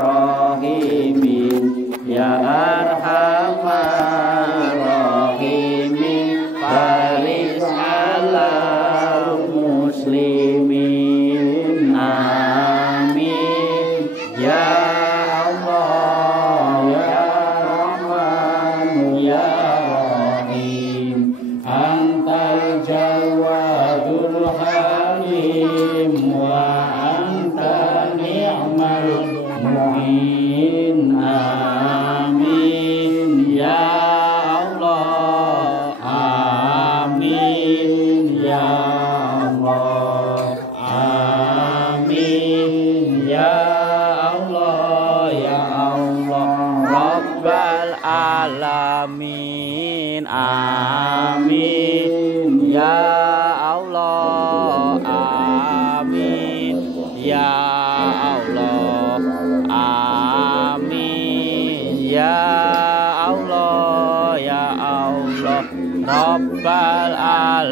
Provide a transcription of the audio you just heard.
Rahimin ya arhamar rahimin baris ala muslimin amin ya Allah ya Rahman ya Rahim antal jawadul halim wa anta ni'mal mu'in amin ya Allah amin ya Allah amin ya Allah ya Allah Rabbal alamin amin ya Allah amin ya Allah amin ya Allah ya Allah Rabbal alamin